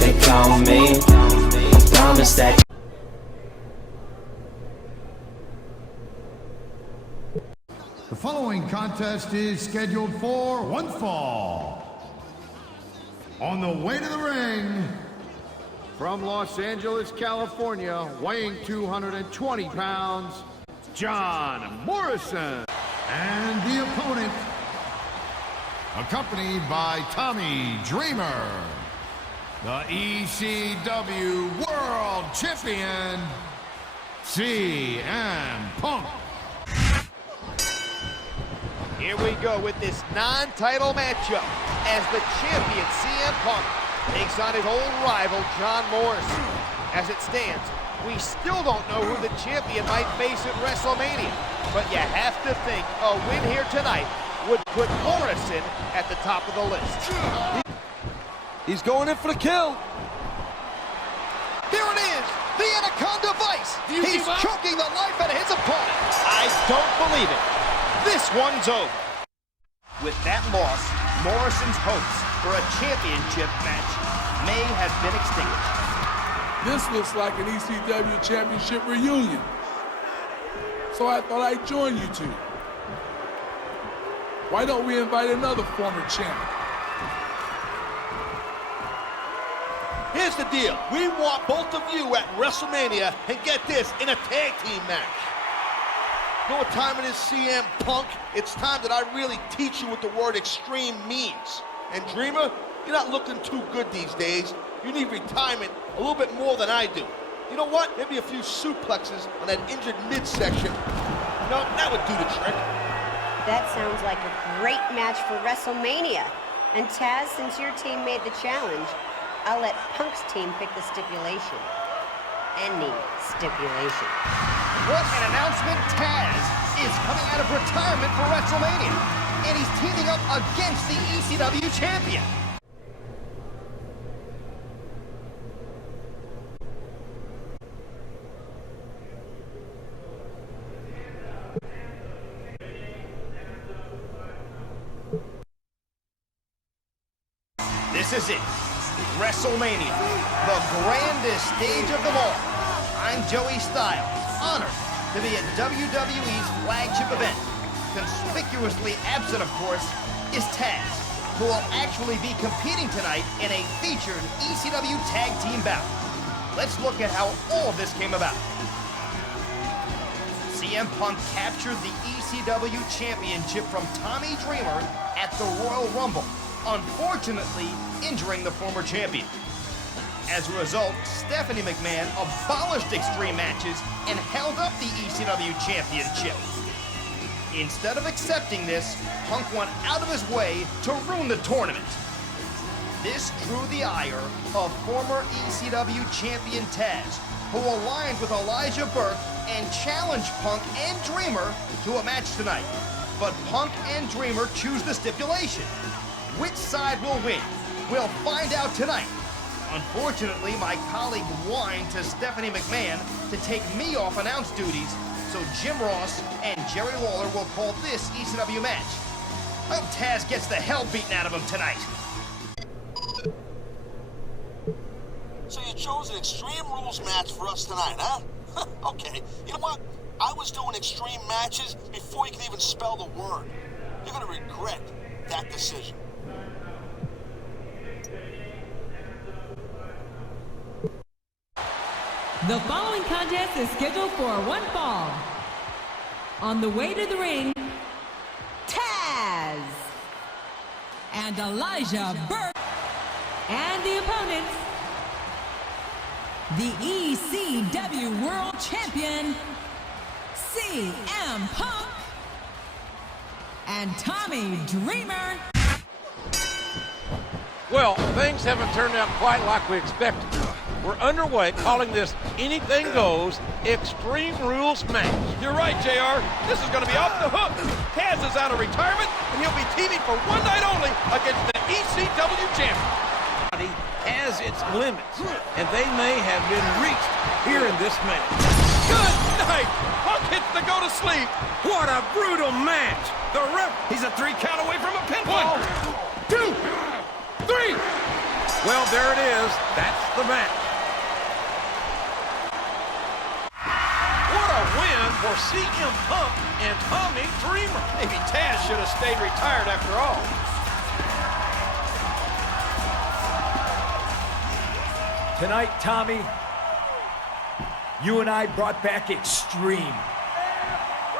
they call me. Promise that. The following contest is scheduled for one fall. On the way to the ring, from Los Angeles, California, weighing 220 pounds, John Morrison. And the opponent, accompanied by Tommy Dreamer, the ECW World Champion, CM Punk. Here we go with this non-title matchup as the champion CM Punk takes on his old rival John Morrison. As it stands, we still don't know who the champion might face at WrestleMania, but you have to think a win here tonight would put Morrison at the top of the list. He's going in for the kill. Here it is, the Anaconda Vice. He's choking the life out of his opponent. I don't believe it. This one's over. With that loss, Morrison's hopes for a championship match may have been extinguished. This looks like an ECW championship reunion. So I thought I'd join you two. Why don't we invite another former champ? Here's the deal. We want both of you at WrestleMania, and get this, in a tag team match. You know what time it is, CM Punk? It's time that I really teach you what the word extreme means. And Dreamer, you're not looking too good these days. You need retirement a little bit more than I do. You know what? Maybe a few suplexes on that injured midsection. You know, that would do the trick. That sounds like a great match for WrestleMania. And Taz, since your team made the challenge, I'll let Punk's team pick the stipulation. Any stipulation. What an announcement. Taz is coming out of retirement for WrestleMania, and he's teaming up against the ECW champion. This is it, WrestleMania, the grandest stage of them all. I'm Joey Styles, honored to be at WWE's flagship event. Conspicuously absent, of course, is Taz, who will actually be competing tonight in a featured ECW tag team bout. Let's look at how all of this came about. CM Punk captured the ECW championship from Tommy Dreamer at the Royal Rumble, unfortunately injuring the former champion. As a result, Stephanie McMahon abolished extreme matches and held up the ECW championship. Instead of accepting this, Punk went out of his way to ruin the tournament. This drew the ire of former ECW champion Taz, who aligned with Elijah Burke and challenged Punk and Dreamer to a match tonight. But Punk and Dreamer choose the stipulation. Which side will win? We'll find out tonight. Unfortunately, my colleague whined to Stephanie McMahon to take me off announce duties, so Jim Ross and Jerry Lawler will call this ECW match. I hope Taz gets the hell beaten out of him tonight. So you chose an Extreme Rules match for us tonight, huh? Okay, you know what? I was doing extreme matches before you could even spell the word. You're gonna regret that decision. The following contest is scheduled for one fall. On the way to the ring, Taz and Elijah Burke, and the opponents, the ECW World Champion, CM Punk, and Tommy Dreamer. Well, things haven't turned out quite like we expected. We're underway calling this Anything Goes Extreme Rules match. You're right, JR. This is going to be off the hook. Taz is out of retirement, and he'll be teaming for one night only against the ECW champion. Has its limits, and they may have been reached here in this match. Good night. Punk hits the go to sleep. What a brutal match. The ref, he's a 3 count away from a pinfall. 1, 2, 3. Well, there it is. That's the match. What a win for CM Punk and Tommy Dreamer. Maybe Taz should have stayed retired after all. Tonight, Tommy, you and I brought back Extreme.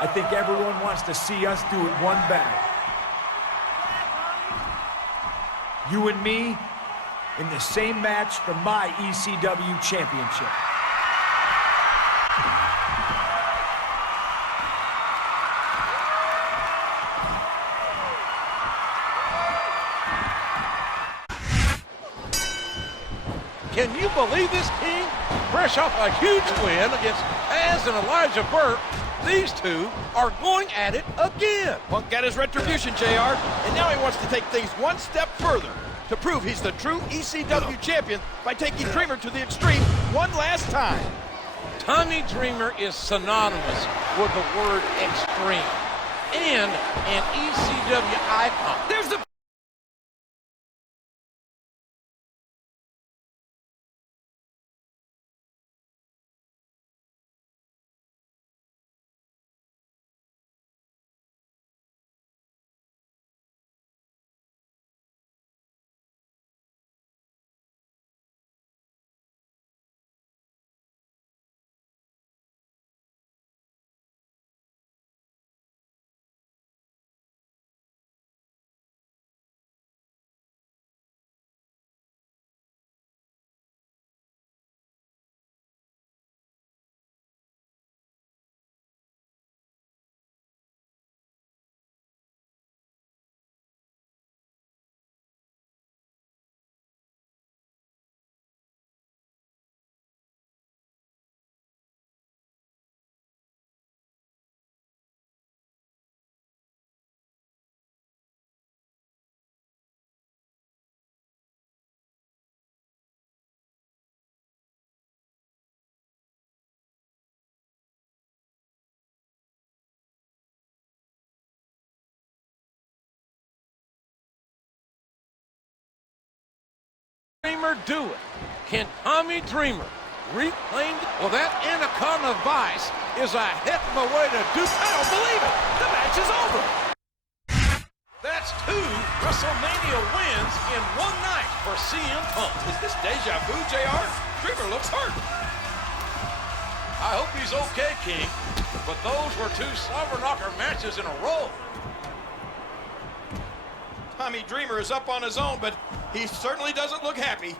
I think everyone wants to see us do it one better. You and me in the same match for my ECW championship. Can you believe this, King? Fresh off a huge win against Taz and Elijah Burke, these two are going at it again. Punk got his retribution, JR, and now he wants to take things one step further to prove he's the true ECW champion by taking Dreamer to the Extreme one last time. Tommy Dreamer is synonymous with the word extreme and an ECW icon. There's the Dreamer do it? Can Tommy Dreamer reclaim it? Well, that Anaconda Vice is a heck of a way to do. I don't believe it. The match is over. That's 2 WrestleMania wins in one night for CM Punk. Is this deja vu, JR? Dreamer looks hurt. I hope he's okay, King. But those were 2 slobber knocker matches in a row. Tommy Dreamer is up on his own, but he certainly doesn't look happy.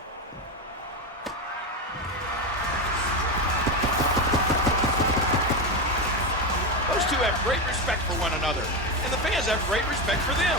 Those two have great respect for one another, and the fans have great respect for them.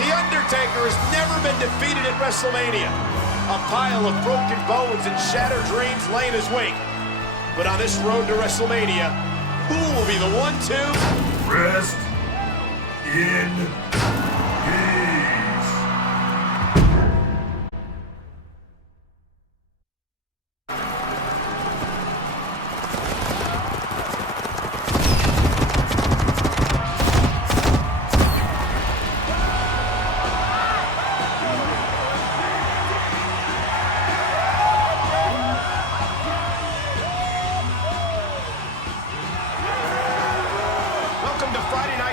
The Undertaker has never been defeated at WrestleMania. A pile of broken bones and shattered dreams lay in his wake. But on this road to WrestleMania, who will be the one to Rest in peace.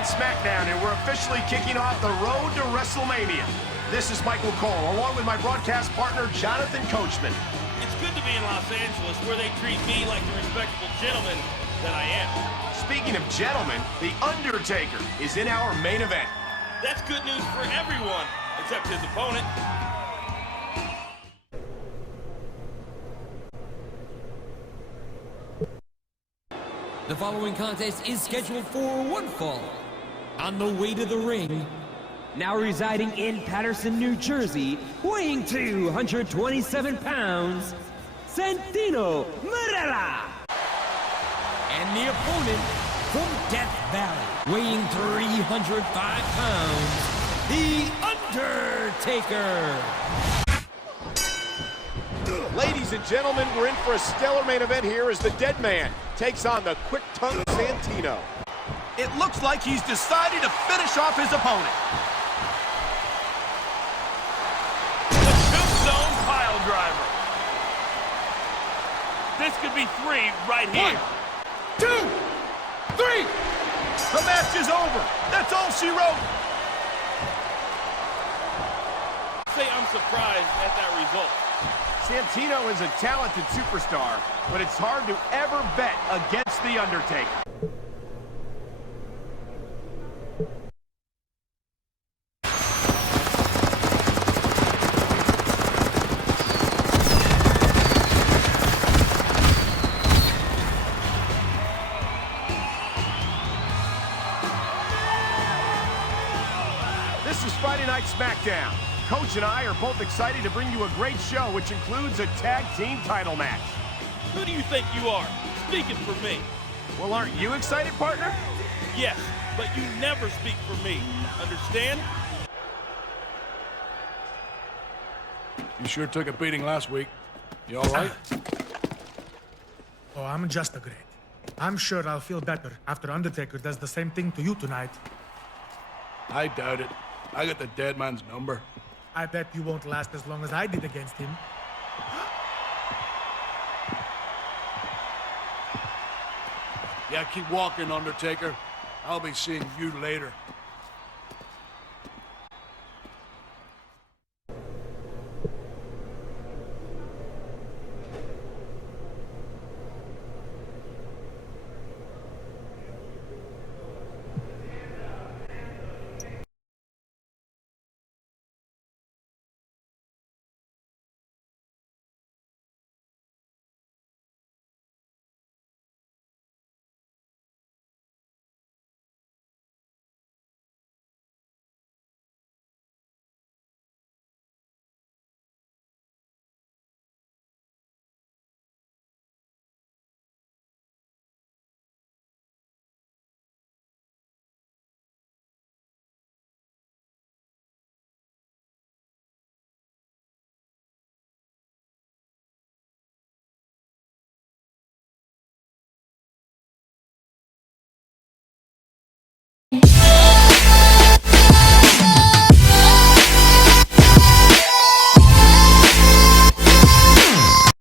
Smackdown, and we're officially kicking off the road to WrestleMania. This is Michael Cole, along with my broadcast partner, Jonathan Coachman. It's good to be in Los Angeles, where they treat me like the respectable gentleman that I am. Speaking of gentlemen, The Undertaker is in our main event. That's good news for everyone, except his opponent. The following contest is scheduled for one fall. On the way to the ring, now residing in Patterson, New Jersey, weighing 227 pounds, Santino Marella. And the opponent from Death Valley, weighing 305 pounds, The Undertaker. Ladies and gentlemen, we're in for a stellar main event here as the Dead Man takes on the quick-tongued Santino. It looks like he's decided to finish off his opponent. The tombstone pile driver. This could be 3 right here. 1, 2, 3. The match is over. That's all she wrote. Say I'm surprised at that result. Santino is a talented superstar, but it's hard to ever bet against The Undertaker. This is Friday Night Smackdown. Coach and I are both excited to bring you a great show, which includes a tag team title match. Who do you think you are, speaking for me? Well, aren't you excited, partner? Yes, but you never speak for me. Understand? You sure took a beating last week. You all right? Oh, I'm just a great. I'm sure I'll feel better after Undertaker does the same thing to you tonight. I doubt it. I got the dead man's number. I bet you won't last as long as I did against him. Yeah, keep walking, Undertaker. I'll be seeing you later.